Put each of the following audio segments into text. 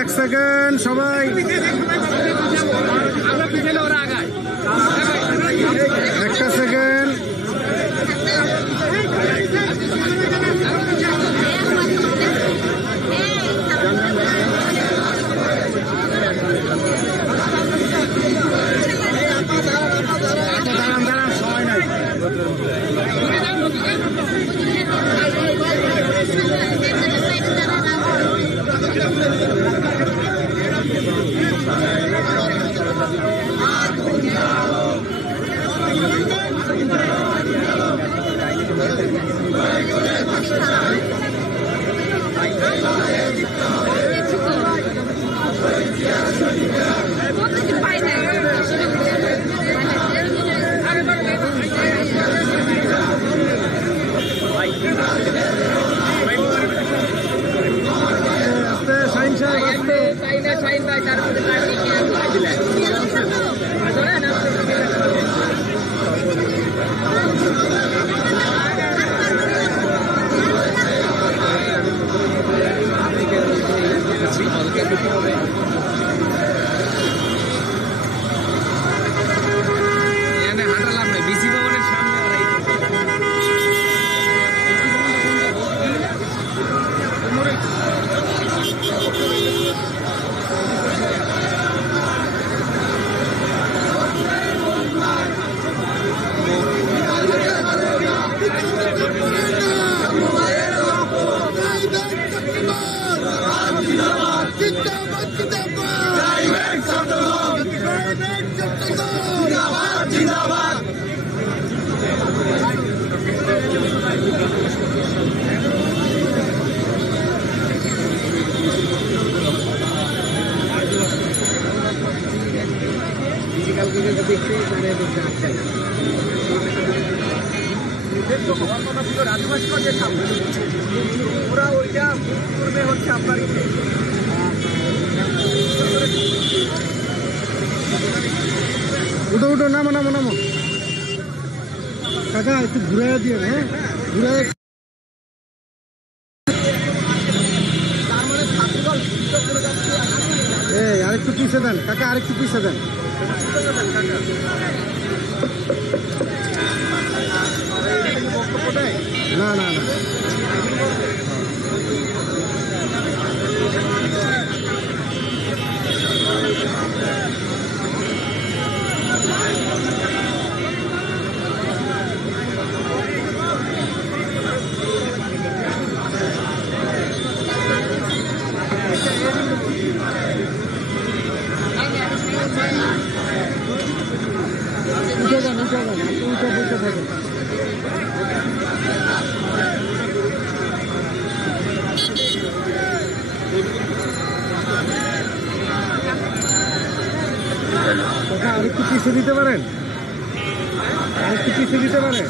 এক সেকেন্ড সবাই, একটা সেকেন্ড। দাঁড়ান, সময় নাই। ওরা ওইটা করবে হচ্ছে আপনার উঠো উঠো, নামো নামো নামো কাকা, একটু ঘুরে দিয়ে। হ্যাঁ, ঘুরে আরেকটু পিছিয়ে দেন কাকা, আরেকটু পিছিয়ে দেন। না না না, উঠে যান উঠে যান, উঠে বসে থাকেন। আরেকটু পিছিয়ে দিতে পারেন, আরেকটু পিছিয়ে দিতে পারেন।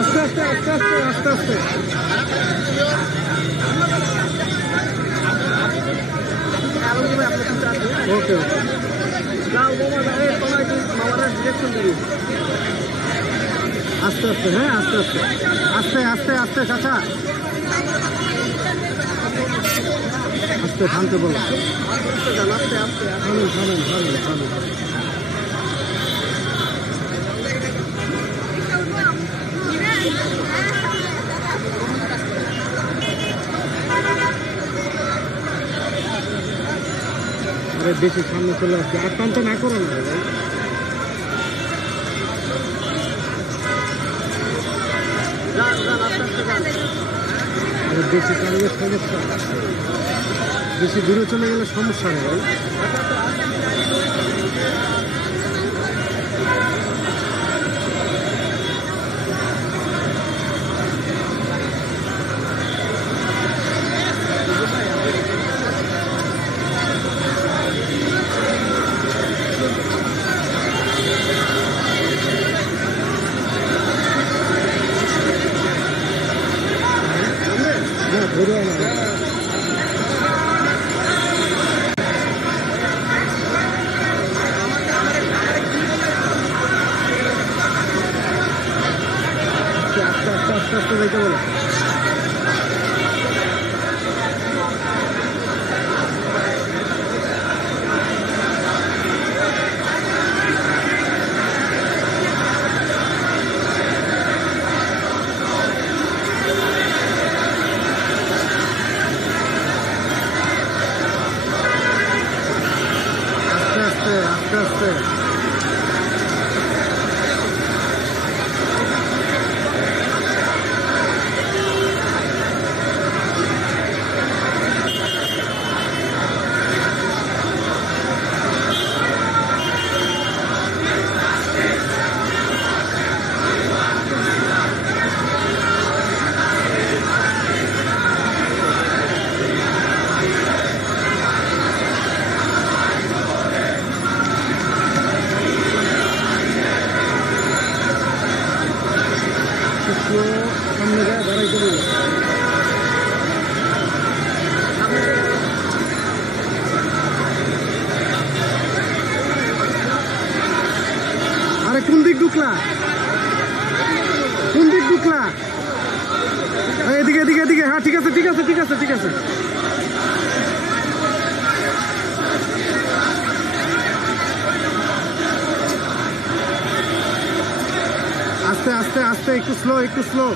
আস্তে আস্তে আস্তে আস্তে আস্তে ওকে ওকে আস্তে আস্তে, হ্যাঁ আস্তে আস্তে আস্তে আস্তে আস্তে চাচা আস্তে থামতে বলো। থামেন থামেন থামেন থামেন। আরে বেশি সামনে চলে আসছে, আক্রান্ত না করো না ভাই। আরে বেশি চালিয়ে সমস্যা, বেশি দূরে চলে গেলে সমস্যা নেই ভাই। ধরে না আস্তে আস্তে আস্তে আস্তে যাইতে বলো। আস্তে আস্তে আস্তে সামনে যায় দাঁড়াইতে বলবো। আরে কোন দিক ঢুকলা, কোন দিক ঢুকলা? এদিকে এদিকে এদিকে, হ্যাঁ ঠিক আছে ঠিক আছে ঠিক আছে ঠিক আছে। আস্তে আস্তে আস্তে, একটু স্লো একটু স্লো।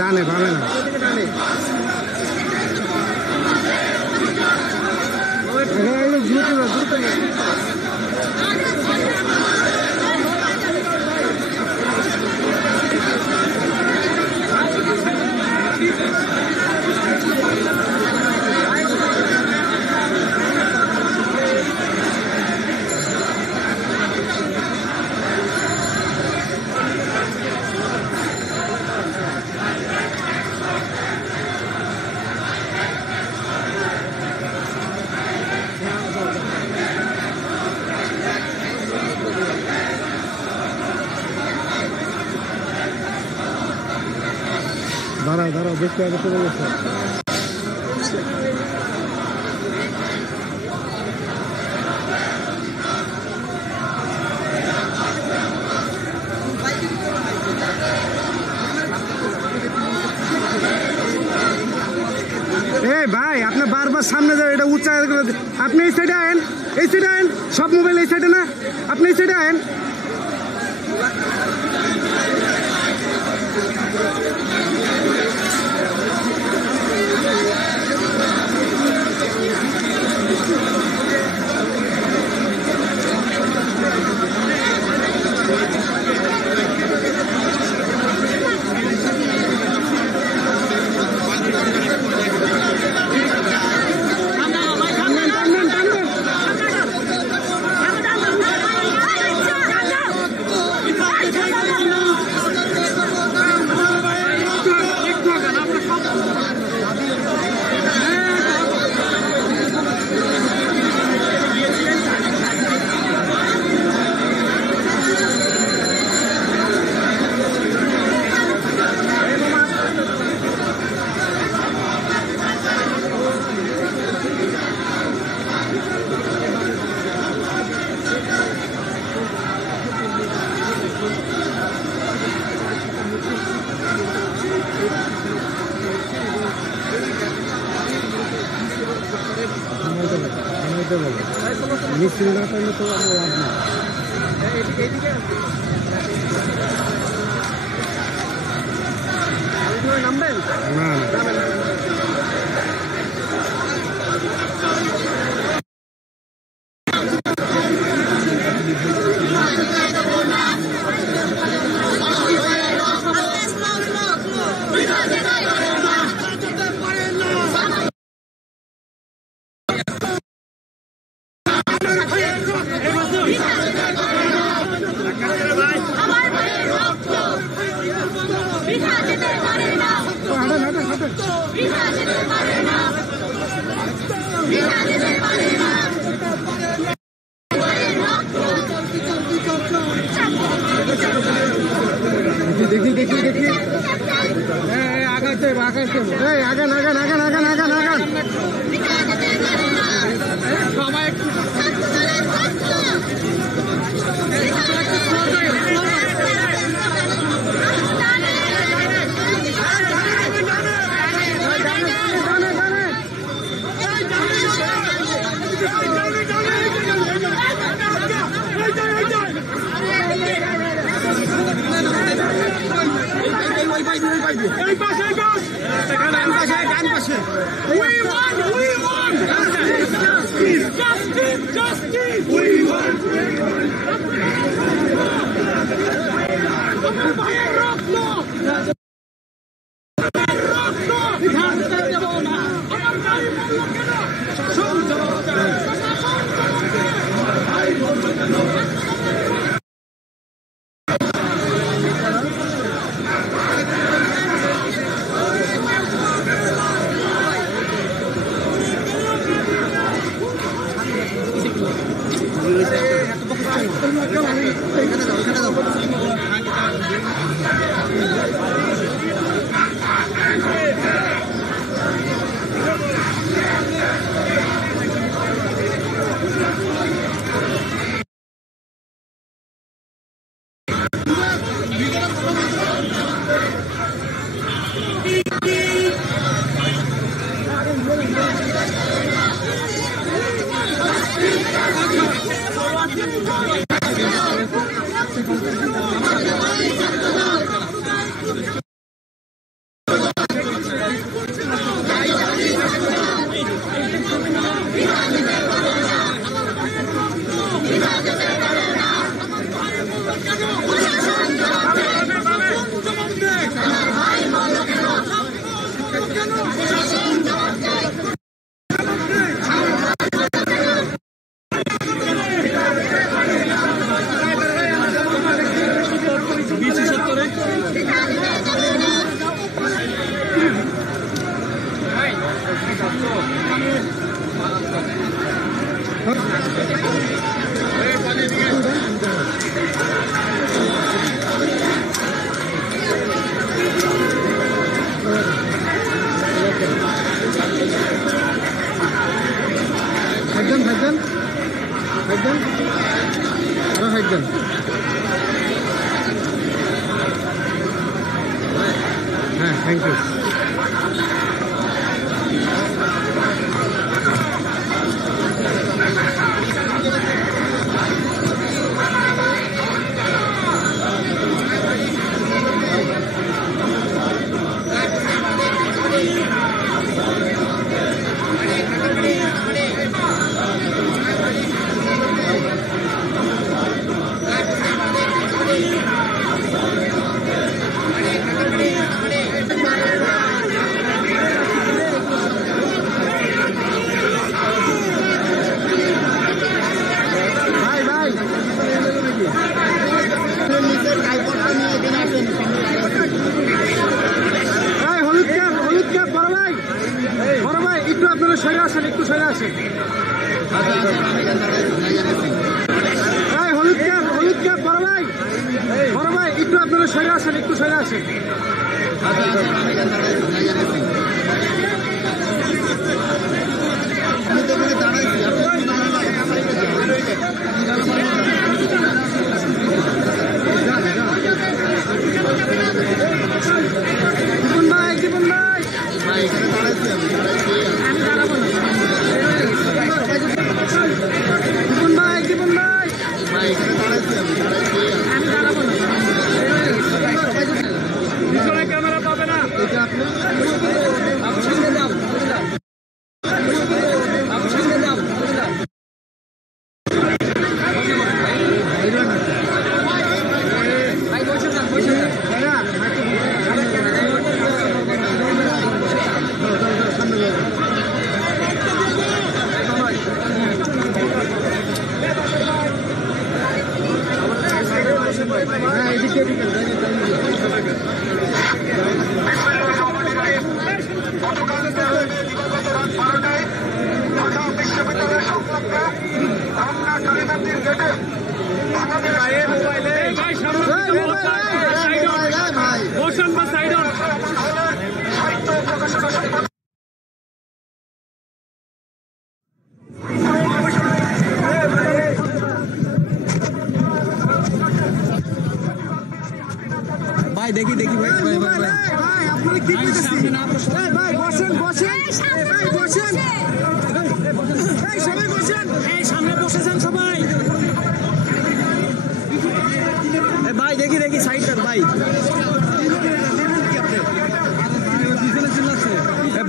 ডানে ভালো না। দ্রুত দাঁড়াও দাঁড়াও, বেশি আগে চলে গেছে। ভাই আপনি বারবার সামনে যাও, এটা উচ্চ আপনি এই সাইডে আয়েন, এই সাইডে আয়েন, সব মোবাইল এই সাইডে না, আপনি এই সাইডে আয়েন। মিছিল না পাইলে তো আমার লাভ না। নামবেন না দেখি দেখি দেখি আগাতে আগাতে আগান আগান আগান আগান আগান আগান সবাই BC 70 দেন, আরো হাইট দেন। হ্যাঁ, থ্যাংক ইউ। একটু সরে আসেন। হলুদ ক্যাপ বড় ভাই একটু আপনারা সরে আসেন, একটু সরে আসেন। জীবন ভাই ক্যামেরা পাবে না। দেখি দেখি ভাই ভাই ভাই ভাই আপনারা কি করতেছেন? ভাই বসেন বসেন, ভাই বসেন, এই সবাই বসেন, এই সামনে বসেছেন সবাই। ভাই দেখি দেখি সাইডটা ভাই,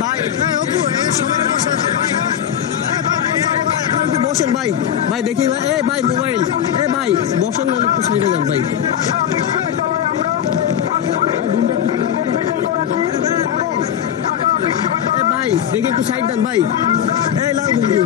ভাই অপু সবাই বসেন, বসেন ভাই, ভাই দেখি ভাই, এই ভাই মোবাইল, এই ভাই বসেন না, একটু সাইডে যান ভাই। দেখে একটু সাইড দেন ভাই, এই লাল বন্ধু।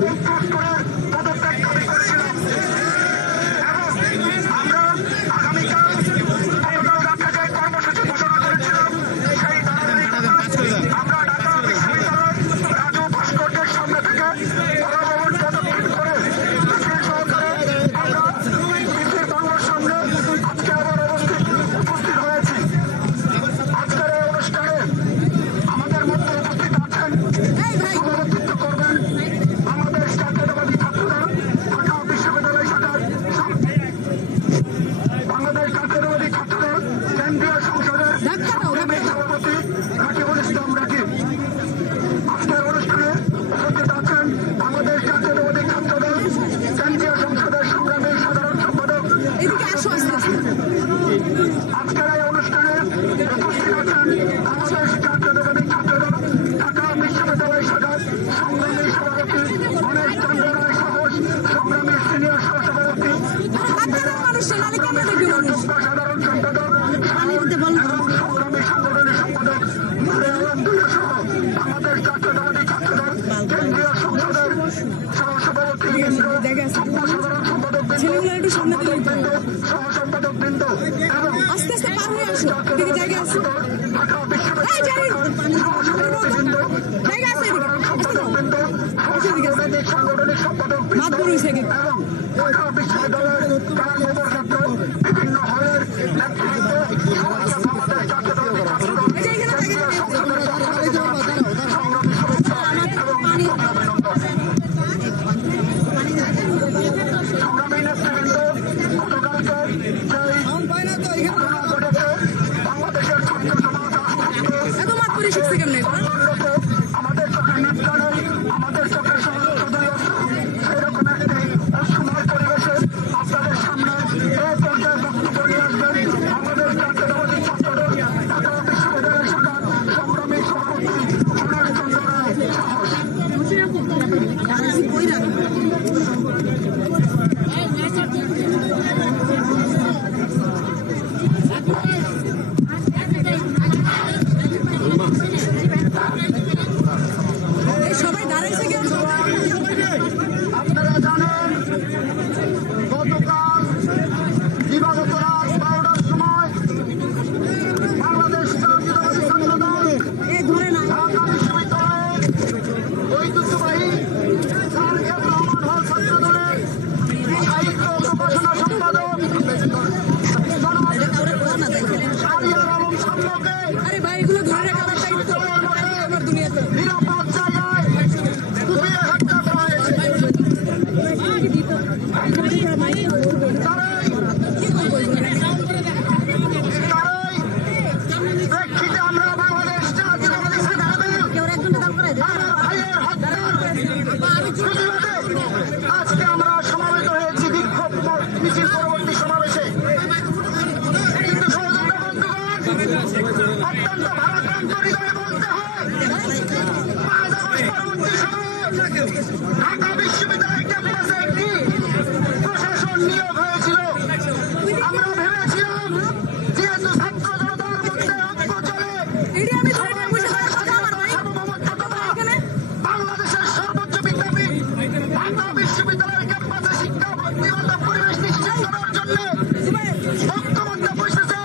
ছেলেগুলো একটু সামনে আস্তে আস্তে পার হয়ে আসো, দিকে জায়গা আছে, মাত বলছে পানি প্রেক্ষিতে আমরা বাংলাদেশ জাতীয়তাবাদী ছাত্র দল আমার ভাইয়ের হত্যার প্রতিবাদে আজকে আমরা সমাবেত হয়েছি বিক্ষোভ মিছিল পরবর্তী সমাবেশে। কিন্তু সহযোগিতা বন্ধুগণ, অত্যন্ত ভারাক্রান্ত হৃদয়ে বলতে হয় 5 আগস্ট পরবর্তী সময়ে ঢাকা বিশ্ববিদ্যালয় ক্যাম্পাসে একটি প্রশাসন নিয়োগ হয়েছিল। আমরা ভেবেছিলাম যেহেতু ছাত্র জনতার মধ্যে ঐক্য চলে, বাংলাদেশের সর্বোচ্চ বিদ্যাপীঠ ঢাকা বিশ্ববিদ্যালয়ের ক্যাম্পাসে শিক্ষা বান্ধব পরিবেশ নিশ্চিত করার জন্য ঐক্যবদ্ধ বসেছে।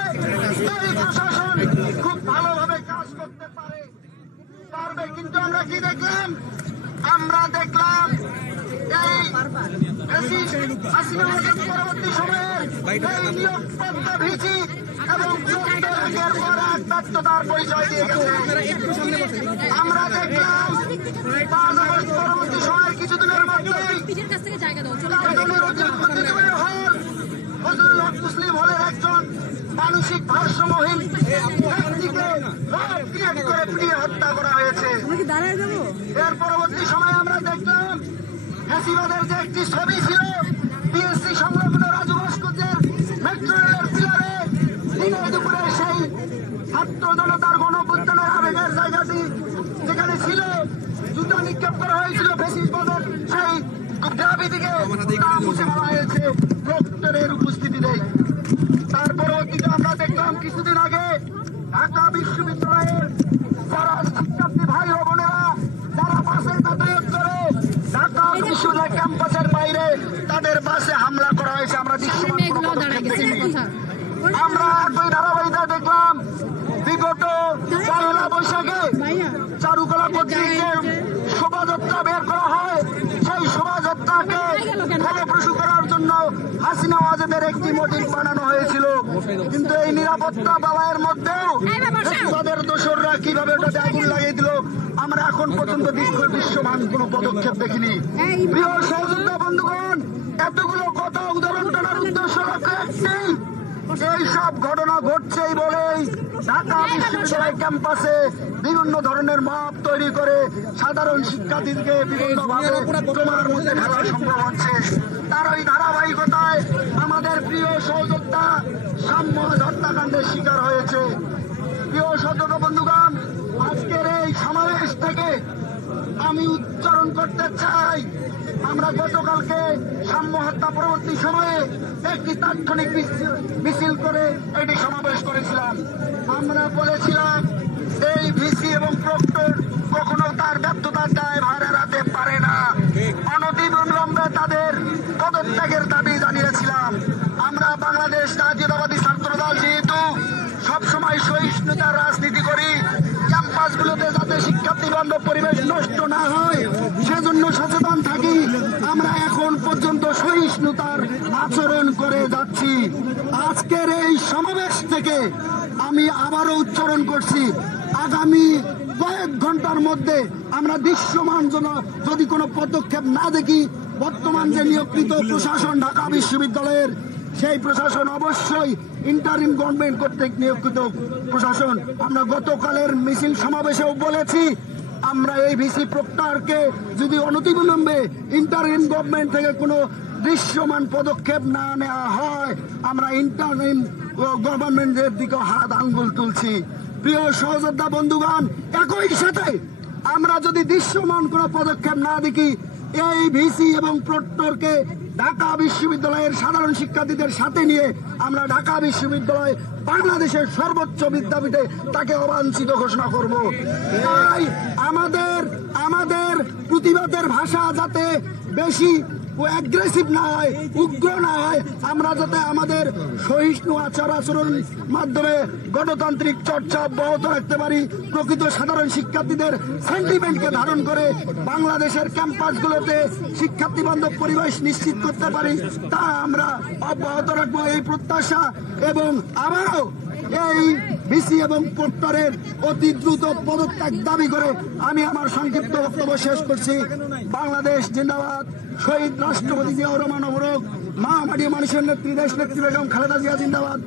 এই প্রশাসন খুব ভালোভাবে কাজ করতে পারবে। কিন্তু আমরা কি দেখলাম? আমরা দেখলাম এই হাসিনা পরবর্তী সময়ে এই নিয়োগপত্র ভিত্তি এবং একের পর এক ব্যর্থতার পরিচয় দিয়ে গেছে। আমরা দেখলাম 5 আগস্ট পরবর্তী সময়ের কিছুদিনের মধ্যেই ফজলুল হক মুসলিম হলের একজন মানসিক ভারসাম্যহীন ব্যক্তিকে ক্রিয়েট করে পিটিয়ে হত্যা করা হয়েছে। এর পরবর্তী সময়ে আমরা দেখলাম ফ্যাসিবাদের যে একটি ছবি ছিল পিএসসি সংলগ্ন রাজু ভাস্কর্যের মেট্রো রেলের পিলারে দিনে দুপুরে সেই ছাত্র জনতার গণঅভ্যুত্থানের আবেগের জায়গাটি যেখানে ছিল জুতা নিক্ষেপ করা হয়েছিল ফ্যাসিবাদের সেই গ্রাফিতিকে মুছে ফেলা হয়েছে প্রক্টরের উপস্থিতিতে। তার পরবর্তীতে আমরা দেখলাম কিছুদিন আগে ঢাকা বিশ্ববিদ্যালয়ের যারা শিক্ষার্থী ভাই ও বোনেরা যারা বাসে যাতায়াত করে ঢাকা বিশ্ববিদ্যালয় ক্যাম্পাসের বাইরে তাদের বাসে হামলা করা হয়েছে। আমরা দৃশ্যমান কোনো পদক্ষেপ দেখিনি। আমরা একই ধারাবাহিকতা দেখলাম বিগত 1 বৈশাখে চারুকলা পত্রিকার শোভাযাত্রা বের করা হয়। সেই শোভাযাত্রাকে ফলপ্রসূ করার জন্য হাসিনা ওয়াজেদের একটি মোটিভ বানানো হয়েছিল। কিন্তু এই নিরাপত্তা বাবায়ের মধ্যেও তাদের দোসররা কিভাবে ওটাতে আগুন লাগিয়ে দিল আমরা এখন পর্যন্ত দৃশ্যমান কোনো পদক্ষেপ দেখিনি। প্রিয় সহযোদ্ধা বন্ধুগণ, এতগুলো কথা উদাহরণ টানার উদ্দেশ্য লক্ষ্য একটি, এই সব ঘটনা ঘটছেই বলেই ঢাকা বিশ্ববিদ্যালয় ক্যাম্পাসে বিভিন্ন ধরনের মব তৈরি করে সাধারণ শিক্ষার্থীদেরকে বিভিন্নভাবে তোমার মধ্যে ঢালা সম্ভব হচ্ছে। তার ওই ধারাবাহিকতায় আমাদের প্রিয় সহযোদ্ধা সাম্য হত্যাকাণ্ডের শিকার হয়েছে। প্রিয় সহযোদ্ধা বন্ধুগণ, আজকের এই সমাবেশ থেকে আমি উচ্চারণ করতে চাই, আমরা গতকালকে সাম্য হত্যা পরবর্তী সময়ে একটি তাৎক্ষণিক মিছিল করে এটি সমাবেশ করেছিলাম। আমরা বলেছিলাম এই ভিসি এবং প্রক্টর কখনো তার ব্যর্থতার দায়ভার এড়াতে পারে না। অনতিবিলম্বে তাদের পদত্যাগের দাবি জানিয়েছিলাম। আমরা বাংলাদেশ জাতীয়তাবাদী ছাত্র দল যেহেতু সবসময় সহিষ্ণুতার রাজনীতি করি, ক্যাম্পাসগুলোতে যাতে শিক্ষার্থী বান্ধব পরিবেশ নষ্ট না হয় সেজন্য সচেতন থাকি। আমরা এখন পর্যন্ত সহিষ্ণুতার আচরণ করে যাচ্ছি। আজকের এই সমাবেশ থেকে আমি আবারও উচ্চারণ করছি, আগামী কয়েক ঘন্টার মধ্যে আমরা দৃশ্যমান যদি কোনো পদক্ষেপ না দেখি, বর্তমান যে নিয়োগকৃত প্রশাসন ঢাকা বিশ্ববিদ্যালয়ের সেই প্রশাসন অবশ্যই ইন্টারিম গভর্নমেন্ট কর্তৃক নিয়োগকৃত প্রশাসন। আমরা গতকালের মিছিল সমাবেশেও বলেছি, আমরা এই ভিসি প্রক্টরকে যদি অনতিবিলম্বে ইন্টারিম গভর্নমেন্ট থেকে কোনো দৃশ্যমান পদক্ষেপ না নেওয়া হয় আমরা ইন্টারিম গভর্নমেন্টের দিকে হাত আঙ্গুল তুলছি। প্রিয় সহযোদ্ধা বন্ধুগণ, একই সাথে আমরা যদি দৃশ্যমান কোনো পদক্ষেপ না দেখি, এই ভিসি এবং প্রক্টরকে ঢাকা বিশ্ববিদ্যালয়ের সাধারণ শিক্ষার্থীদের সাথে নিয়ে আমরা ঢাকা বিশ্ববিদ্যালয় বাংলাদেশের সর্বোচ্চ বিদ্যাপীঠে তাকে অবাঞ্ছিত ঘোষণা করব। তাই আমাদের প্রতিবাদের ভাষা যাতে বেশি অ্যাগ্রেসিভ না হয়, উগ্র না হয়, আমরা যাতে আমাদের সহিষ্ণু আচরণ মাধ্যমে গণতান্ত্রিক চর্চা অব্যাহত রাখতে পারি, প্রকৃত সাধারণ শিক্ষার্থীদের সেন্টিমেন্টকে ধারণ করে বাংলাদেশের ক্যাম্পাসগুলোতে শিক্ষার্থী বান্ধব পরিবেশ নিশ্চিত করতে পারি, তা আমরা অব্যাহত রাখবো এই প্রত্যাশা। এবং আবারও এই ভিসি এবং প্রক্টরের অতি দ্রুত পদত্যাগ দাবি করে আমি আমার সংক্ষিপ্ত বক্তব্য শেষ করছি। বাংলাদেশ জিন্দাবাদ। শহীদ রাষ্ট্রপতি জিয়াউর রহমান অমরক, মা মাটি মানুষের নেত্রী দেশ নেত্রী বেগম খালেদা জিয়া জিন্দাবাদ,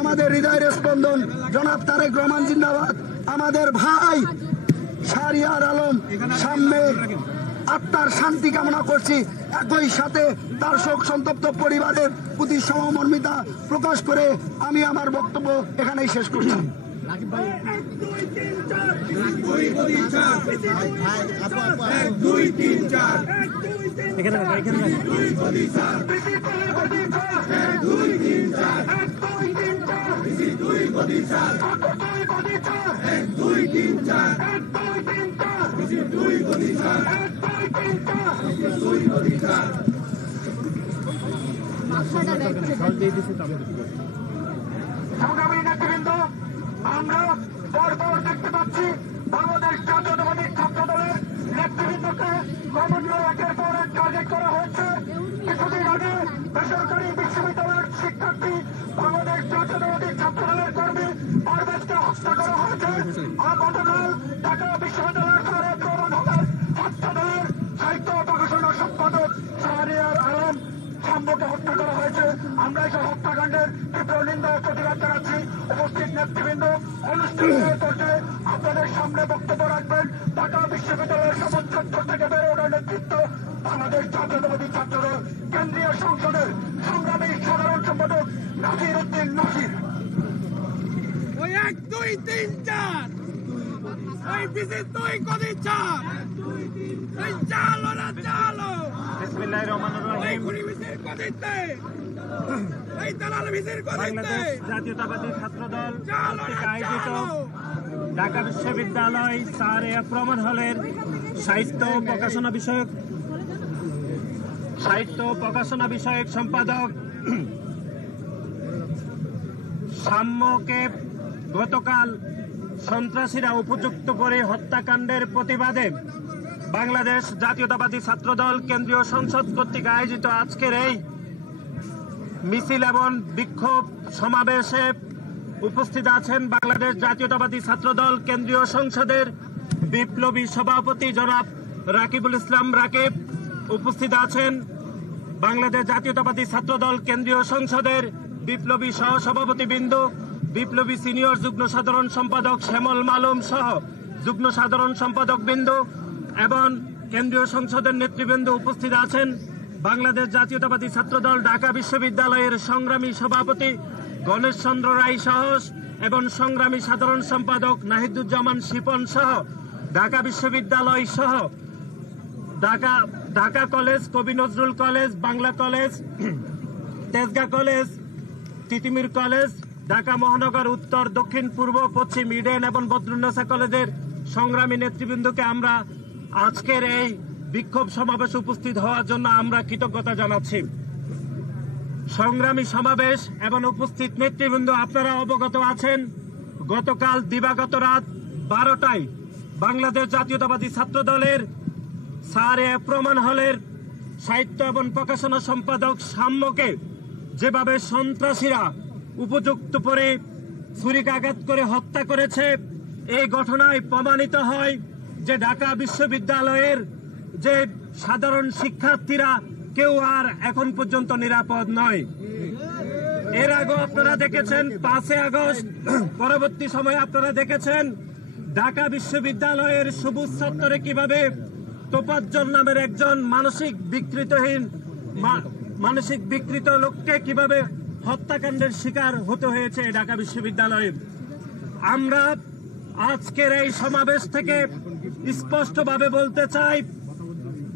আমাদের হৃদয়ের স্পন্দন জনাব তারেক রহমান জিন্দাবাদ, আমাদের ভাই শাহরিয়ার আলম সাম্যের আত্মার শান্তি কামনা করছি। একই সাথে তার শোক সন্তপ্ত পরিবারের প্রতি সহমর্মিতা প্রকাশ করে আমি আমার বক্তব্য এখানেই শেষ করছি। সংগ্রামী নেতৃবৃন্দ, আমরা পরপর দেখতে পাচ্ছি বাংলাদেশ জাতীয়তাবাদী ছাত্র দলের নেতৃবৃন্দকে ক্রমান্বয়ে একের পর এক টার্গেট করা হয়েছে। কিছুদিন আগে বেসরকারি বিশ্ববিদ্যালয়ের শিক্ষার্থী বাংলাদেশ জাতীয়তাবাদী ছাত্র দলের কর্মী পারভেজকে হত্যা করা হয়েছে। আর গতকাল ঢাকা বিশ্ববিদ্যালয়ের পরে প্রমাণ হলেন ছাত্র দলের সাহিত্য প্রকাশনা সম্পাদক শাহরিয়ার আলম সাম্যকে হত্যা করা হয়েছে। আমরা এইসব হত্যাকাণ্ডের তীব্র নিন্দা ও প্রতিবাদ জানাচ্ছি। উপস্থিত নেতৃবৃন্দ, অনুষ্ঠানের পর্যায়ে আপনাদের সামনে বক্তব্য রাখবেন ঢাকা বিশ্ববিদ্যালয়ের সমাজ ছাত্র থেকে বেড়ে ওঠার নেতৃত্ব বাংলাদেশ জাতীয়তাবাদী ছাত্রদল কেন্দ্রীয় সংসদের সংগ্রামী সাধারণ সম্পাদক নাসির উদ্দিন নাসির। ওই 1 2 3 4 ওই বিশেষ তুই কদি চার ওই চালো না চালো বিসমিল্লাহির রহমানির ওই রহিম। গুলি বিশেষ কদিতে ওই দালাল বিশেষ কদিতে বাংলাদেশ জাতীয়তাবাদী ছাত্রদল চালো কর্তৃক না আয়োজিত চালো ঢাকা বিশ্ববিদ্যালয় স্যার এ প্রমাণ হলের সাহিত্য প্রকাশনা বিষয়ক সম্পাদক সাম্যকে গতকাল সন্ত্রাসীরা উপযুক্ত করে হত্যাকাণ্ডের প্রতিবাদে বাংলাদেশ জাতীয়তাবাদী ছাত্রদল কেন্দ্রীয় সংসদ কর্তৃক আয়োজিত আজকের এই মিছিল এবং বিক্ষোভ সমাবেশে উপস্থিত আছেন বাংলাদেশ জাতীয়তাবাদী ছাত্রদল কেন্দ্রীয় সংসদের বিপ্লবী সভাপতি জনাব রাকিবুল ইসলাম রাকিব। উপস্থিত আছেন বাংলাদেশ জাতীয়তাবাদী ছাত্রদল কেন্দ্রীয় সংসদের বিপ্লবী সহসভাপতিবৃন্দ, বিপ্লবী সিনিয়র যুগ্ম সাধারণ সম্পাদক শ্যামল মালুম সহ যুগ্ম সাধারণ সম্পাদক বৃন্দ এবং কেন্দ্রীয় সংসদের নেতৃবৃন্দ উপস্থিত আছেন বাংলাদেশ জাতীয়তাবাদী ছাত্রদল ঢাকা বিশ্ববিদ্যালয়ের সংগ্রামী সভাপতি গণেশ চন্দ্র রায় সাহস এবং সংগ্রামী সাধারণ সম্পাদক নাহিদুজ্জামান শিপন সহ ঢাকা বিশ্ববিদ্যালয় সহ ঢাকা কলেজ, কবি Nazrul college, Bangla college, Tejgaon college, Titumir college, Dhaka মহানগর উত্তর, দক্ষিণ, পূর্ব, পশ্চিম, ইডেন এবং বদরুন্নেসা কলেজের সংগ্রামী নেতৃবৃন্দকে আমরা আজকের এই বিক্ষোভ সমাবেশে উপস্থিত হওয়ার জন্য আমরা কৃতজ্ঞতা জানাচ্ছি। সংগ্রামী সমাবেশ এবং উপস্থিত নেতৃবৃন্দ, আপনারা অবগত আছেন গতকাল দিবাগত রাত 12টায় বাংলাদেশ জাতীয়তাবাদী ছাত্র দলের স্যার এ প্রমাণ হলের সাহিত্য এবং প্রকাশনা সম্পাদক সাম্যকে যেভাবে সন্ত্রাসীরা উপযুক্ত করে ছুরিকাঘাত করে হত্যা করেছে, এই ঘটনায় প্রমাণিত হয় যে ঢাকা বিশ্ববিদ্যালয়ের যে সাধারণ শিক্ষার্থীরা কেউ আর এখন পর্যন্ত নিরাপদ নয়। এর আগে আপনারা দেখেছেন 5 আগস্ট, পরবর্তী সময়ে আপনারা দেখেছেন ঢাকা বিশ্ববিদ্যালয়ের সবুজ চত্বরে কিভাবে তোফাজ্জল নামের একজন মানসিক বিকৃত লোককে কিভাবে হত্যাকাণ্ডের শিকার হতে হয়েছে ঢাকা বিশ্ববিদ্যালয়ে। আমরা আজকের এই সমাবেশ থেকে স্পষ্টভাবে বলতে চাই,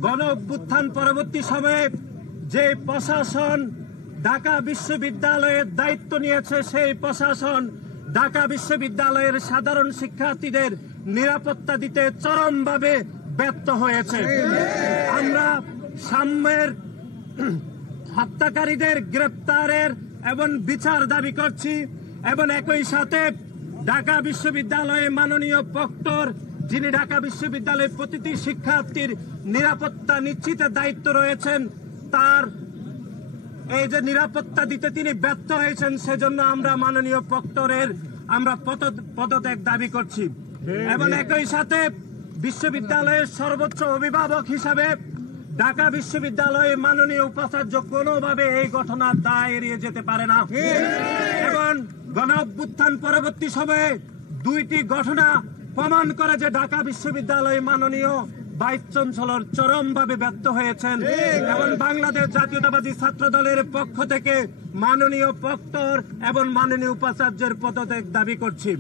গণ অভ্যুত্থান পরবর্তী সময়ে যে প্রশাসন ঢাকা বিশ্ববিদ্যালয়ের দায়িত্ব নিয়েছে, সেই প্রশাসন ঢাকা বিশ্ববিদ্যালয়ের সাধারণ শিক্ষার্থীদের নিরাপত্তা দিতে চরমভাবে ব্যর্থ হয়েছে। আমরা সাম্যের হত্যাকারীদের গ্রেপ্তারের এবং বিচার দাবি করছি এবং একই সাথে ঢাকা বিশ্ববিদ্যালয়ে মাননীয় প্রক্টর, যিনি ঢাকা বিশ্ববিদ্যালয়ের প্রতিটি শিক্ষার্থীর নিরাপত্তা নিশ্চিতের দায়িত্ব রয়েছেন, তার এই যে নিরাপত্তা দিতে তিনি ব্যর্থ হয়েছেন, সেজন্য আমরা মাননীয় প্রক্টরের আমরা পদত্যাগ দাবি করছি এবং একই সাথে বিশ্ববিদ্যালয়ের সর্বোচ্চ অভিভাবক হিসাবে ঢাকা বিশ্ববিদ্যালয়ে মাননীয় উপাচার্য কোনোভাবে এই ঘটনার দায় এড়িয়ে যেতে পারে না। এবং গণ অভ্যুত্থান পরবর্তী সময়ে দুইটি ঘটনা প্রমাণ করে যে ঢাকা বিশ্ববিদ্যালয়ে মাননীয় ভাইস চ্যান্সেলর চরমভাবে ব্যর্থ হয়েছেন এবং বাংলাদেশ জাতীয়তাবাদী ছাত্র দলের পক্ষ থেকে মাননীয় প্রক্টর এবং মাননীয় উপাচার্যের পদত্যাগ দাবি করছি।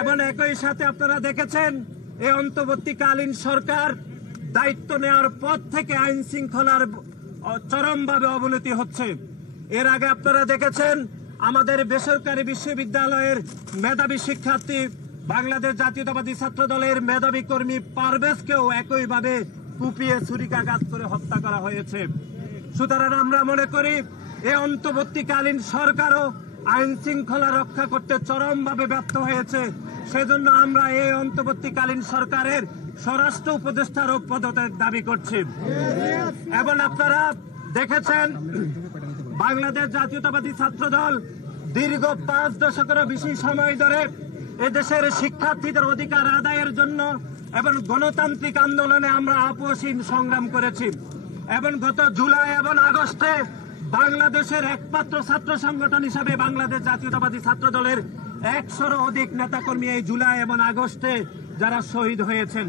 এবং একই সাথে আপনারা দেখেছেন এই অন্তর্বর্তীকালীন সরকার দায়িত্ব নেওয়ার পর থেকে আইন শৃঙ্খলার চরমভাবে অবনতি হচ্ছে। এর আগে আপনারা দেখেছেন আমাদের বেসরকারি বিশ্ববিদ্যালয়ের মেধাবী শিক্ষার্থী বাংলাদেশ জাতীয়তাবাদী ছাত্র দলের মেধাবী কর্মী পারভেজকেও একইভাবে কুপিয়ে ছুরিকাঘাত করে হত্যা করা হয়েছে। সুতরাং আমরা মনে করি এই অন্তর্বর্তীকালীন সরকারও আইন শৃঙ্খলা রক্ষা করতে চরমভাবে ব্যর্থ হয়েছে। সেজন্য আমরা এই অন্তর্বর্তীকালীন সরকারের স্বরাষ্ট্র উপদেষ্টারও পদত্যাগ দাবি করছি। এবং আপনারা দেখেছেন বাংলাদেশ জাতীয়তাবাদী ছাত্র দল দীর্ঘ 5 দশকেরও বেশি সময় ধরে এদেশের শিক্ষার্থীদের অধিকার আদায়ের জন্য এবং গণতান্ত্রিক আন্দোলনে আমরা আপোষহীন সংগ্রাম করেছি। এবং গত জুলাই এবং আগস্টে বাংলাদেশের একমাত্র ছাত্র সংগঠন হিসাবে বাংলাদেশ জাতীয়তাবাদী ছাত্র দলের 100-এরও অধিক নেতাকর্মী এই জুলাই এবং আগস্টে যারা শহীদ হয়েছেন।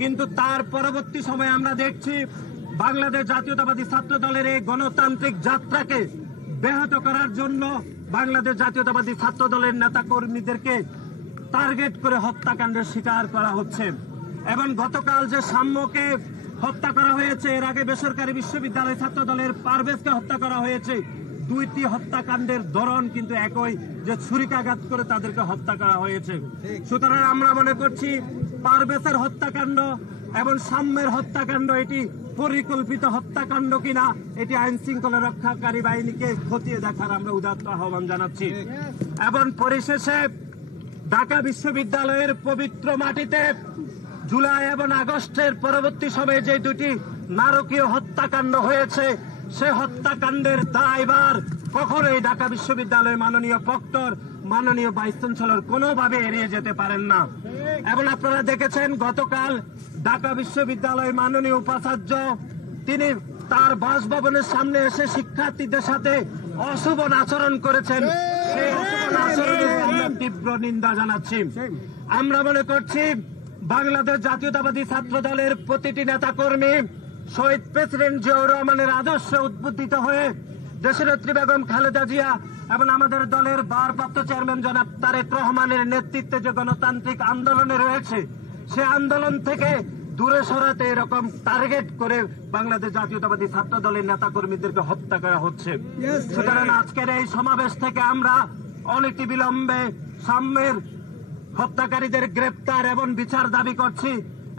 কিন্তু তার পরবর্তী সময়ে আমরা দেখছি বাংলাদেশ জাতীয়তাবাদী ছাত্র দলের এই গণতান্ত্রিক যাত্রাকে ব্যাহত করার জন্য বাংলাদেশ জাতীয়তাবাদী ছাত্র দলের নেতাকর্মীদেরকে টার্গেট করে হত্যাকাণ্ডের শিকার করা হচ্ছে। এবং গতকাল যে সাম্যকে হত্যা করা হয়েছে, এর আগে বেসরকারি বিশ্ববিদ্যালয় ছাত্র দলের পারভেজকে হত্যা করা হয়েছে, দুইটি হত্যাকাণ্ডের ধরন কিন্তু একই, যে ছুরিকাঘাত করে তাদেরকে হত্যা করা হয়েছে। সুতরাং আমরা মনে করছি পারভেজের হত্যাকাণ্ড এবং সাম্যের হত্যাকাণ্ড এটি পরিকল্পিত হত্যাকাণ্ড কিনা এটি আইন শৃঙ্খলা রক্ষাকারী বাহিনীকে খতিয়ে দেখার আমরা উদাত্ত আহ্বান জানাচ্ছি। এবং পরিশেষে ঢাকা বিশ্ববিদ্যালয়ের পবিত্র মাটিতে জুলাই এবং আগস্টের পরবর্তী সময়ে যে দুটি নারকীয় হত্যাকাণ্ড হয়েছে, সে হত্যাকাণ্ডের দায়ভার কখনোই ঢাকা বিশ্ববিদ্যালয়ের মাননীয় প্রক্টর, মাননীয় ভাইস চ্যান্সেলর কোনোভাবে এড়িয়ে যেতে পারেন না। এবং আপনারা দেখেছেন গতকাল ঢাকা বিশ্ববিদ্যালয়ের মাননীয় উপাচার্য তিনি তার বাসভবনের সামনে এসে শিক্ষার্থীদের সাথে অশুভ আচরণ করেছেন। সেই অশুভ আচরণের আমরা তীব্র নিন্দা জানাচ্ছি। আমরা মনে করছি বাংলাদেশ জাতীয়তাবাদী ছাত্র দলের প্রতিটি নেতাকর্মী শহীদ প্রেসিডেন্ট জিয়াউর রহমানের আদর্শে উদ্বুদ্ধিত হয়ে দেশনেত্রী বেগম খালেদা জিয়া এবং আমাদের দলের ভারপ্রাপ্ত চেয়ারম্যান জনাব তারেক রহমানের নেতৃত্বে যে গণতান্ত্রিক আন্দোলনে রয়েছে, সে আন্দোলন থেকে দূরে সরাতে এরকম টার্গেট করে বাংলাদেশ জাতীয়তাবাদী ছাত্র দলের নেতাকর্মীদেরকে হত্যা করা হচ্ছে। সুতরাং আজকের এই সমাবেশ থেকে আমরা অনতিবিলম্বে সাম্যের হত্যাকারীদের গ্রেপ্তার এবং বিচার দাবি করছি।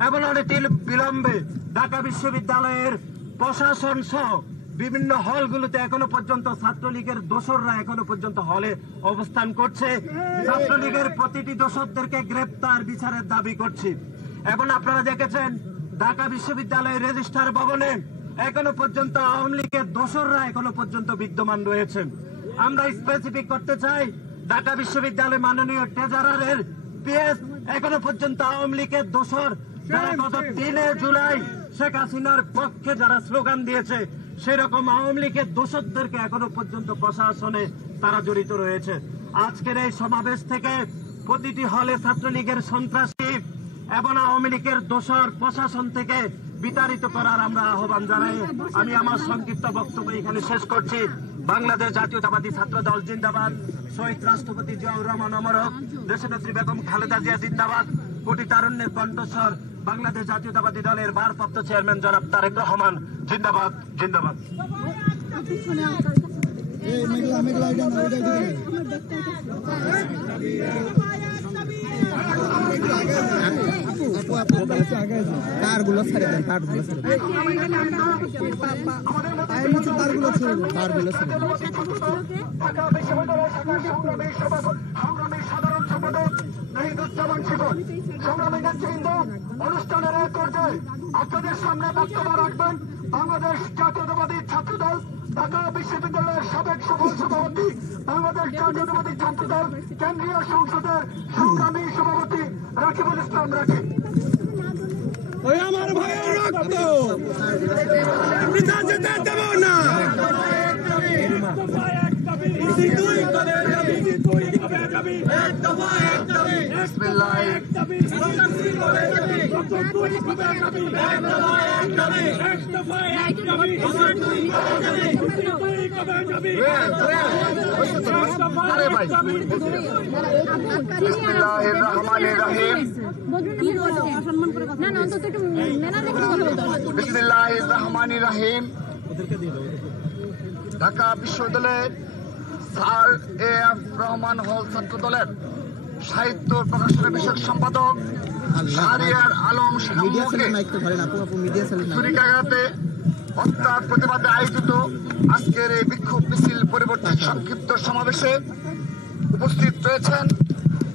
এবং অনতিবিলম্বে ঢাকা বিশ্ববিদ্যালয়ের প্রশাসন সহ বিভিন্ন হলগুলোতে এখনো পর্যন্ত ছাত্রলীগের দোসররা এখনো পর্যন্ত হলে অবস্থান করছে, ছাত্রলীগের প্রতিটি দোসরদেরকে গ্রেপ্তার বিচারের দাবি করছি। এবং আপনারা দেখেছেন ঢাকা বিশ্ববিদ্যালয়ের রেজিস্ট্রার ভবনে এখনো পর্যন্ত আওয়ামী লীগের দোসররা এখনো পর্যন্ত বিদ্যমান রয়েছেন। আমরা স্পেসিফিক করতে চাই ঢাকা বিশ্ববিদ্যালয় মাননীয় ট্রেজারারের পিএস এখনো পর্যন্ত আওয়ামী লীগের দোসর, যারা গত 3 জুলাই শেখ হাসিনার পক্ষে যারা স্লোগান দিয়েছে, সেরকম আওয়ামী লীগের দোসরদেরকে এখনো পর্যন্ত প্রশাসনে তারা জড়িত রয়েছে। আজকের এই সমাবেশ থেকে প্রতিটি হলে ছাত্রলীগের সন্ত্রাসী এবং আওয়ামী লীগের দোসর প্রশাসন থেকে বিতাড়িত করার আমরা আহ্বান জানাই। আমি আমার সংক্ষিপ্ত বক্তব্য এখানে শেষ করছি। বাংলাদেশ জাতীয়তাবাদী ছাত্র দল জিন্দাবাদ, শহীদ রাষ্ট্রপতি জিয়াউর রহমান অমর হোক, দেশনেত্রী বেগম খালেদা জিয়া জিন্দাবাদ, কোটি তারুণ্যের কণ্ঠস্বর বাংলাদেশ জাতীয়তাবাদী দলের ভারপ্রাপ্ত চেয়ারম্যান জনাব তারেক রহমান জিন্দাবাদ, জিন্দাবাদ। তারগুলো ছেড়ে দেন, তারগুলো ছেড়ে দেন, তারগুলো ছেড়ে দেন, তারগুলো ছেড়ে দেন। সাধারণ সম্পাদক নাহিদুজ্জামান শিবন, সংগ্রামী নেতৃবৃন্দ, অনুষ্ঠানের এক পর্যায়ে আপনাদের সামনে বক্তব্য রাখবেন বাংলাদেশ জাতীয়তাবাদী ছাত্র দল ঢাকা বিশ্ববিদ্যালয়ের সাবেক সফল সভাপতি, বাংলাদেশ জাতীয়তাবাদী ছাত্র দল কেন্দ্রীয় সংসদের সংগ্রামী সভাপতি রাকিবুল ইসলাম রাকিব। ওই আমার ভাইয়ের রক্ত বৃথা যেতে দেব না। বিসমিল্লাহির রহমানির রহিম। বিসমিল্লাহির রহমানির রহিম। ঢাকা বিশ্ববিদ্যালয়ের স্যার এ.এফ. রহমান হল ছাত্র দলের সাহিত্য প্রকাশনের বিষয়ক সম্পাদক শাহরিয়ার আলম মিডিয়া শামুকে চ্যানেল নাইতে ধরেন আপু মিডিয়া চ্যানেল ছুরিকাঘাতে হত্যার প্রতিবাদে আয়োজিত আজকের এই বিক্ষোভ মিছিল পরিবর্তন সংক্ষিপ্ত সমাবেশে উপস্থিত রয়েছেন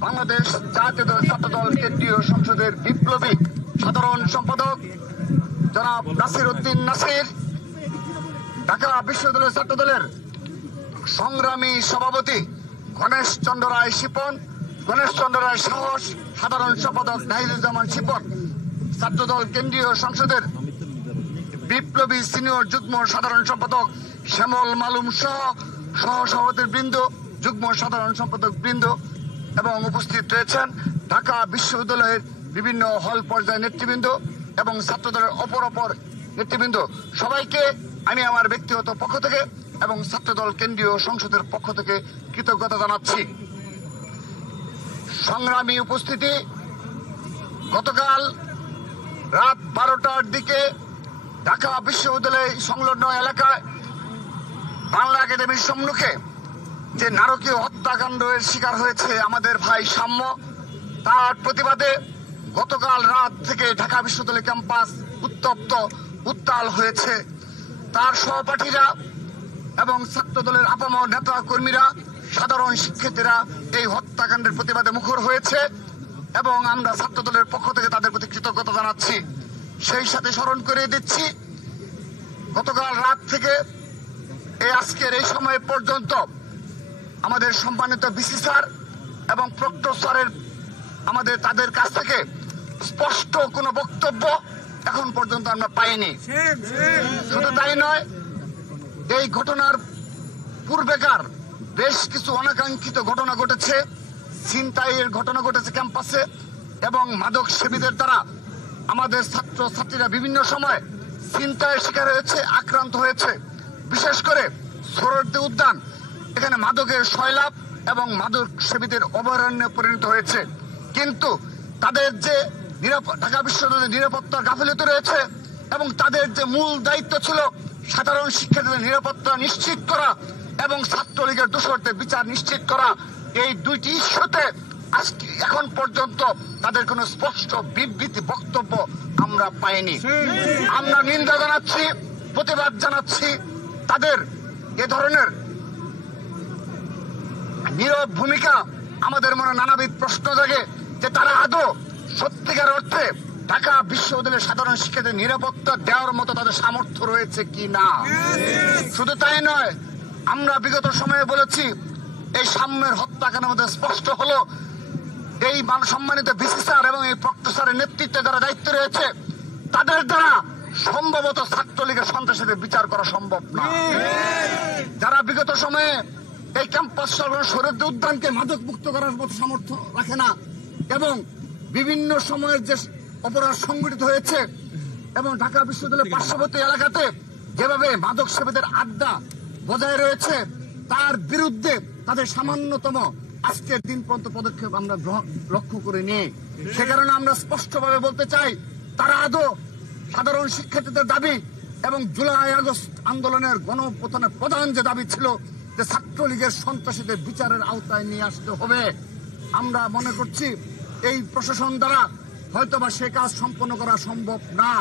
বাংলাদেশ জাতীয় ছাত্র দল কেন্দ্রীয় সংসদের বিপ্লবী সাধারণ সম্পাদক জনাব নাসির উদ্দিন নাসির, ঢাকা বিশ্ববিদ্যালয় ছাত্র দলের সংগ্রামী সভাপতি গণেশ চন্দ্র রায় শিপন, গণেশ চন্দ্র রায় সাহস, সাধারণ সম্পাদক নাহিদুজ্জামান শিপন, ছাত্রদল কেন্দ্রীয় সংসদের বিপ্লবী সিনিয়র যুগ্ম সাধারণ সম্পাদক শ্যামল মালুম সহ সহসভাপতির বৃন্দ, যুগ্ম সাধারণ সম্পাদক বৃন্দ এবং উপস্থিত রয়েছেন ঢাকা বিশ্ববিদ্যালয়ের বিভিন্ন হল পর্যায়ের নেতৃবৃন্দ এবং ছাত্রদলের অপর নেতৃবৃন্দ। সবাইকে আমি আমার ব্যক্তিগত পক্ষ থেকে এবং ছাত্রদল কেন্দ্রীয় সংসদের পক্ষ থেকে কৃতজ্ঞতা জানাচ্ছি। সংগ্রামী উপস্থিতি, গতকাল রাত 12টার দিকে ঢাকা বিশ্ববিদ্যালয় সংলগ্ন এলাকায় বাংলা একাডেমির সম্মুখে যে নারকীয় হত্যাকাণ্ডের শিকার হয়েছে আমাদের ভাই সাম্য, তার প্রতিবাদে গতকাল রাত থেকে ঢাকা বিশ্ববিদ্যালয় ক্যাম্পাস উত্তপ্ত উত্তাল হয়েছে। তার সহপাঠীরা এবং ছাত্রদলের আপামর নেতা কর্মীরা, সাধারণ শিক্ষার্থীরা এই হত্যাকাণ্ডের প্রতিবাদে মুখর হয়েছে এবং আমরা ছাত্রদলের পক্ষ থেকে তাদের প্রতি কৃতজ্ঞতা জানাচ্ছি। সেই সাথে স্মরণ করে দিচ্ছি, গতকাল রাত থেকে আজকের এই সময় পর্যন্ত আমাদের সম্মানিত ভিসি স্যার এবং প্রক্টর স্যারের তাদের কাছ থেকে স্পষ্ট কোনো বক্তব্য এখন পর্যন্ত আমরা পাইনি। শুধু তাই নয়, এই ঘটনার পূর্বেকার বেশ কিছু অনাকাঙ্ক্ষিত ঘটনা ঘটেছে, ছিনতাইয়ের ঘটনা ঘটেছে ক্যাম্পাসে এবং মাদক সেবীদের দ্বারা আমাদের ছাত্র ছাত্রীরা বিভিন্ন সময় ছিনতাইয়ের শিকার হয়েছে, আক্রান্ত হয়েছে। বিশেষ করে সোহরাওয়ার্দী উদ্যান, এখানে মাদকের সয়লাভ এবং মাদক সেবীদের অভয়ারণ্যে পরিণত হয়েছে। কিন্তু তাদের যে ঢাকা বিশ্ববিদ্যালয়ের নিরাপত্তার গাফিলতি রয়েছে এবং তাদের যে মূল দায়িত্ব ছিল সাধারণ শিক্ষার্থীদের নিরাপত্তা নিশ্চিত করা এবং ছাত্রলীগের দোষরদের বিচার নিশ্চিত করা, এই দুইটি ইস্যুতে আজকে এখন পর্যন্ত তাদের কোনো স্পষ্ট বিবৃতি বক্তব্য আমরা পাইনি। আমরা নিন্দা জানাচ্ছি, প্রতিবাদ জানাচ্ছি তাদের এ ধরনের নীরব ভূমিকা। আমাদের মনে নানাবিধ প্রশ্ন জাগে যে তারা আদৌ সত্যিকার অর্থে ঢাকা বিশ্ববিদ্যালয়ের সাধারণ শিক্ষার্থীদের নিরাপত্তা দেওয়ার মতো তাদের সামর্থ্য রয়েছে কি না। শুধু তাই নয়, আমরা বিগত সময়ে বলেছি এই সাম্যের হত্যাকাণ্ডের মধ্যে স্পষ্ট হলো এই সম্মানিত ভিসি স্যার এবং এই প্রক্টর স্যারের নেতৃত্বে যারা দায়িত্ব রয়েছে তাদের দ্বারা সম্ভবত ছাত্রলীগের সন্ত্রাসীদের বিচার করা সম্ভব না। যারা বিগত সময়ে এই ক্যাম্পাস সোহরাওয়ার্দী উদ্যানকে মাদক মুক্ত করার মতো সামর্থ্য রাখে না এবং বিভিন্ন সময়ের যে অপরাধ সংঘটিত হয়েছে এবং ঢাকা বিশ্ববিদ্যালয়ের পার্শ্ববর্তী এলাকাতে যেভাবে মাদক সেবীদের আড্ডা বজায় রয়েছে, তার বিরুদ্ধে তাদের সামান্যতম আজকের দিন পর্যন্ত পদক্ষেপ আমরা লক্ষ্য করে নিই। সে কারণে আমরা স্পষ্টভাবে বলতে চাই, তারা আদৌ সাধারণ শিক্ষার্থীদের দাবি এবং জুলাই আগস্ট আন্দোলনের গণঅভ্যুত্থানের প্রধান যে দাবি ছিল যে ছাত্রলীগের সন্ত্রাসীদের বিচারের আওতায় নিয়ে আসতে হবে, আমরা মনে করছি এই প্রশাসন দ্বারা হয়তোবা সে কাজ সম্পন্ন করা সম্ভব না।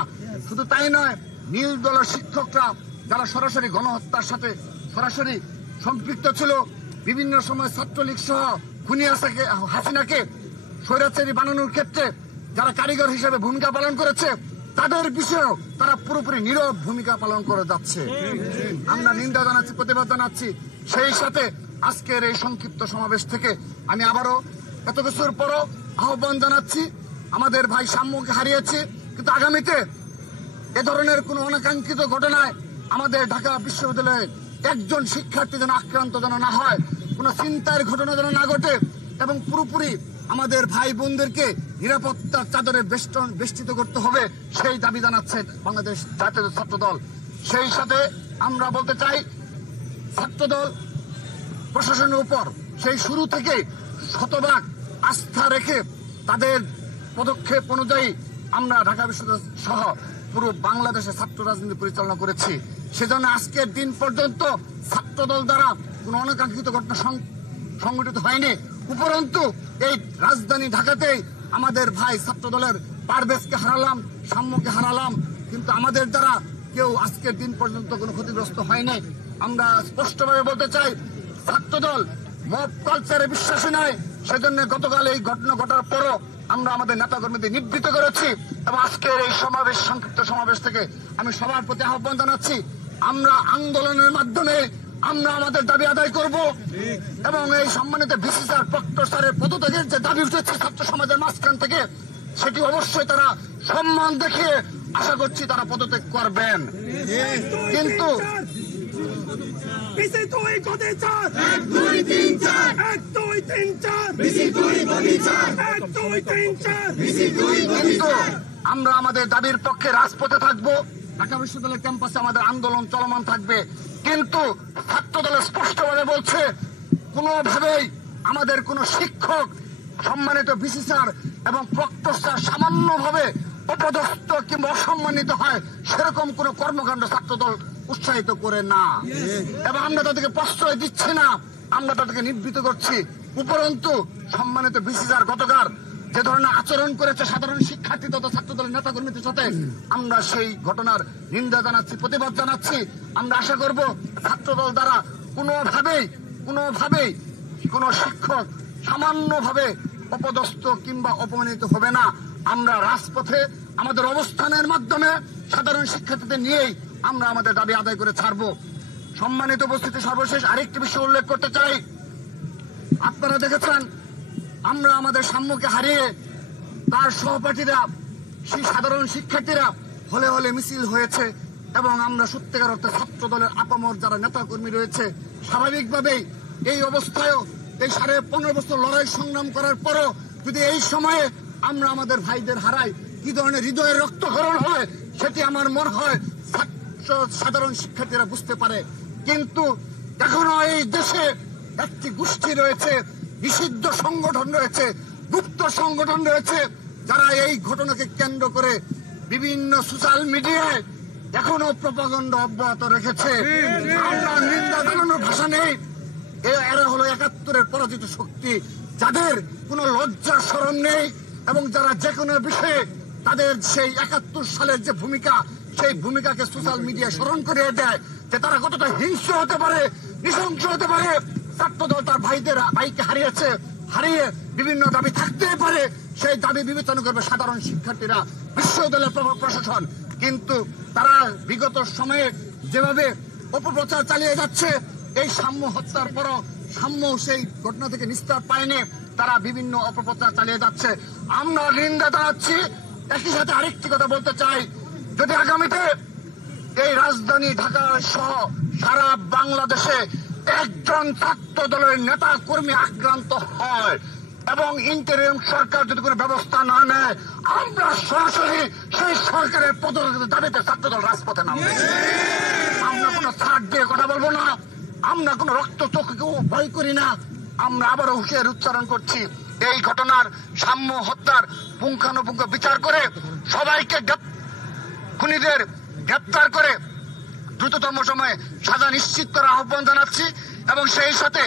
শুধু তাই নয়, নীল দলের শিক্ষকরা যারা সরাসরি গণহত্যার সাথে সরাসরি সম্পৃক্ত ছিল, বিভিন্ন সময় ছাত্রলীগ সহ খুনি হাসিনাকে স্বৈরাচারী বানানোর ক্ষেত্রে যারা কারিগর হিসেবে ভূমিকা পালন করেছে, তাদের বিষয়েও তারা পুরোপুরি নীরব ভূমিকা পালন করে যাচ্ছে। আমরা নিন্দা জানাচ্ছি, প্রতিবাদ জানাচ্ছি। সেই সাথে আজকের এই সংক্ষিপ্ত সমাবেশ থেকে আমি আবারও এত কিছুর পরও আহ্বান জানাচ্ছি, আমাদের ভাই সাম্যকে হারিয়েছি কিন্তু আগামীতে এ ধরনের কোন অনাকাঙ্ক্ষিত ঘটনায় আমাদের ঢাকা বিশ্ববিদ্যালয়ের একজন শিক্ষার্থী যেন আক্রান্ত যেন না হয়, কোন চিন্তার ঘটনা যেন না ঘটে, এবং পুরোপুরি আমাদের ভাই বোনদেরকে নিরাপত্তার চাদরে বেষ্টিত করতে হবে, সেই দাবি জানাচ্ছে বাংলাদেশ জাতীয় ছাত্র দল। সেই সাথে আমরা বলতে চাই, ছাত্রদল প্রশাসনের উপর সেই শুরু থেকে শতভাগ আস্থা রেখে তাদের পদক্ষেপ অনুযায়ী আমরা ঢাকা বিশ্ববিদ্যালয় সহ পুরো বাংলাদেশে ছাত্র রাজনীতি পরিচালনা করেছি। সেজন্য আজকের দিন পর্যন্ত ছাত্রদল দ্বারা কোন অনাকাঙ্ক্ষিত ঘটনা সংঘটিত হয়নি। উপরন্তু এই রাজধানী ঢাকাতেই আমাদের ভাই ছাত্রদলের পারভেজকে হারালাম, সাম্যকে হারালাম, কিন্তু আমাদের দ্বারা কেউ আজকের দিন পর্যন্ত কোনো ক্ষতিগ্রস্ত হয়নি। আমরা স্পষ্টভাবে বলতে চাই, ছাত্রদল মব কালচারে বিশ্বাসী নয়। সেজন্য গতকাল এই ঘটনা ঘটার পরও আমরা আমাদের নেতাকর্মীদের নিবৃত্ত করেছি, এবং আজকের এই সমাবেশ, সংক্ষিপ্ত সমাবেশ থেকে আমি সবার প্রতি আহ্বান জানাচ্ছি, আমরা আন্দোলনের মাধ্যমে আমরা আমাদের দাবি আদায় করব, এবং এই সম্মানিত ভিসি স্যার, প্রক্টর স্যারের পদত্যাগের যে দাবি উঠেছে ছাত্র সমাজের মাঝখান থেকে, সেটি অবশ্যই তারা সম্মান দেখিয়ে আশা করছি তারা পদত্যাগ করবেন। কিন্তু আমরা আমাদের দাবির পক্ষে রাজপথে থাকবো, ঢাকা বিশ্ববিদ্যালয় ক্যাম্পাসে আমাদের আন্দোলন চলমান থাকবে। কিন্তু ছাত্রদল স্পষ্টভাবে বলছে, কোনোভাবেই আমাদের কোন শিক্ষক, সম্মানিত ভিসি স্যার এবং প্রক্টর স্যার সামান্যভাবে অপদস্থ কিংবা অসম্মানিত হয়, সেরকম কোন কর্মকাণ্ড ছাত্রদল উৎসাহিত করে না, এবং আমরা তাদেরকে প্রশ্রয় দিচ্ছি না, আমরা তাদেরকে নিবৃত্ত করছি। উপরন্তু সম্মানিত ভিসি স্যার গতকাল যে ধরনের আচরণ করেছে সাধারণ শিক্ষার্থী তথা ছাত্রদলের নেতাকর্মীদের সাথে, আমরা সেই ঘটনার নিন্দা জানাচ্ছি, প্রতিবাদ জানাচ্ছি। আমরা আশা করব ছাত্রদল দ্বারা কোনোভাবেই কোন শিক্ষক সামান্যভাবে অপদস্থ কিংবা অপমানিত হবে না। আমরা রাজপথে আমাদের অবস্থানের মাধ্যমে সাধারণ শিক্ষার্থীদের নিয়েই আমরা আমাদের দাবি আদায় করে ছাড়বো। সম্মানিত উপস্থিতি, সর্বশেষ আরেকটি বিষয় উল্লেখ করতে চাই। আপনারা দেখেছেন, আমরা আমাদের সাম্যকে হারিয়ে তার সহপাঠীরা, সেই সাধারণ শিক্ষার্থীরা হলে হলে মিছিল হয়েছে, এবং আমরা সত্যিকার অর্থে ছাত্র দলের আপামর যারা নেতাকর্মী রয়েছে, স্বাভাবিকভাবেই এই অবস্থায়ও এই 15.5 বছর লড়াই সংগ্রাম করার পরও যদি এই সময়ে আমরা আমাদের ভাইদের হারাই, কি ধরনের হৃদয়ের রক্তক্ষরণ হয় সেটি আমার মনে হয় সাধারণ শিক্ষার্থীরা বুঝতে পারে। কিন্তু এখনো এই দেশে একটি গোষ্ঠী রয়েছে, নিষিদ্ধ সংগঠন রয়েছে, গুপ্ত সংগঠন রয়েছে, যারা এই ঘটনাকে কেন্দ্র করে বিভিন্ন সোশ্যাল মিডিয়ায় এখনো প্রপাগান্ডা অব্যাহত রেখেছে। আমরা নিন্দা জানানোর ভাষা নেই। এরা হলো 71-এর পরাজিত শক্তি, যাদের কোনো লজ্জা শরম নেই, এবং যারা যে কোনো বিষয়ে তাদের সেই 71 সালের যে ভূমিকা, সেই ভূমিকাকে সোশ্যাল মিডিয়া স্মরণ করিয়ে দেয় যে তারা কতটা হিংস্র হতে পারে, নৃশংস হতে পারে। ছাত্রদল তার ভাইকে হারিয়ে বিভিন্ন দাবি থাকতেই পারে, সেই দাবি বিবেচনা করবে সাধারণ শিক্ষার্থীরা, বিশ্ববিদ্যালয়ের প্রশাসন। কিন্তু তারা বিগত সময়ে যেভাবে অপপ্রচার চালিয়ে যাচ্ছে, এই সাম্য হত্যার পরও সাম্য সেই ঘটনা থেকে নিস্তার পায়নি, তারা বিভিন্ন অপপ্রচার চালিয়ে যাচ্ছে। আমরা নিন্দা জানাচ্ছি। একই সাথে আরেকটি কথা বলতে চাই, যদি আগামীতে এই রাজধানী ঢাকা সহ সারা বাংলাদেশে একজন ছাত্র দলের নেতা কর্মী আক্রান্ত হয় এবং ইন্টারিম সরকার যদি কোনো ব্যবস্থা না নেয়, আমরা সরাসরি সেই সরকারের পদত্যাগের দাবিতে ছাত্রদল রাজপথে নামবে। আমরা কোনো ছাড় দিয়ে কথা বলবো না, আমরা কোনো রক্ত চোখকেও ভয় করি না। আমরা আবারও হুঁশিয়ারি উচ্চারণ করছি, এই ঘটনার সাম্য হত্যার পুঙ্খানুপুঙ্খ বিচার করে সবাইকে খুনিদের গ্রেপ্তার করে দ্রুততম সময়ে সাজা নিশ্চিত করার আহ্বান জানাচ্ছি। এবং সেই সাথে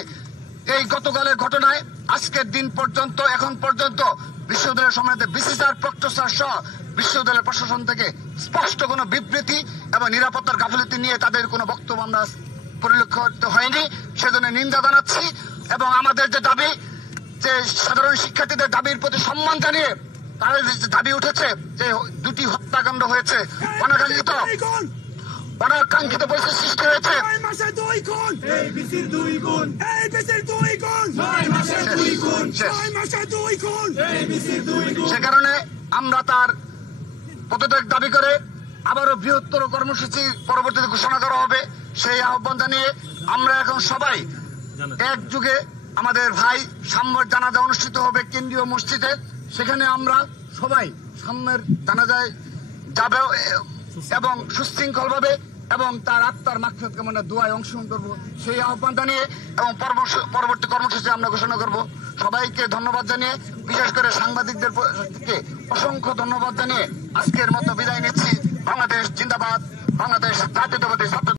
এই গতকালের ঘটনায় আজকের দিন পর্যন্ত, এখন পর্যন্ত বিশ্ববিদ্যালয়ের সময়তে ভিসি স্যার, প্রক্টর স্যার সহ বিশ্ববিদ্যালয়ের প্রশাসন থেকে স্পষ্ট কোনো বিবৃতি এবং নিরাপত্তার গাফিলতি নিয়ে তাদের কোনো বক্তব্য আমরা পরিলক্ষিত হয়নি। সেজন্য নিন্দা জানাচ্ছি, এবং আমাদের যে দাবি, যে সাধারণ শিক্ষার্থীদের দাবির প্রতি সম্মান জানিয়ে তাদের যে দাবি উঠেছে, যে 2টি হত্যাকাণ্ড হয়েছে, অনাকাঙ্ক্ষিত পরিস্থিতি সৃষ্টি হয়েছে, সে কারণে আমরা তার পদত্যাগ দাবি করে আবারও বৃহত্তর কর্মসূচি পরবর্তীতে ঘোষণা করা হবে। সেই আহ্বান জানিয়ে আমরা এখন সবাই একযোগে আমাদের ভাই সাম্যের জানাজা অনুষ্ঠিত হবে কেন্দ্রীয় মসজিদে। সেখানে আমরা সবাই সাম্যের জানাজায় যাবে এবং সুশৃঙ্খল ভাবে এবং তার আত্মার মাগফিরাত কামনার দোয়ায় অংশগ্রহণ করব, সেই আহ্বান জানিয়ে এবং পরবর্তী কর্মসূচি আমরা ঘোষণা করব। সবাইকে ধন্যবাদ জানিয়ে, বিশেষ করে সাংবাদিকদের থেকে অসংখ্য ধন্যবাদ জানিয়ে আজকের মতো বিদায় নিচ্ছি। বাংলাদেশ জিন্দাবাদ, বাংলাদেশ জাতীয়তাবাদী ছাত্র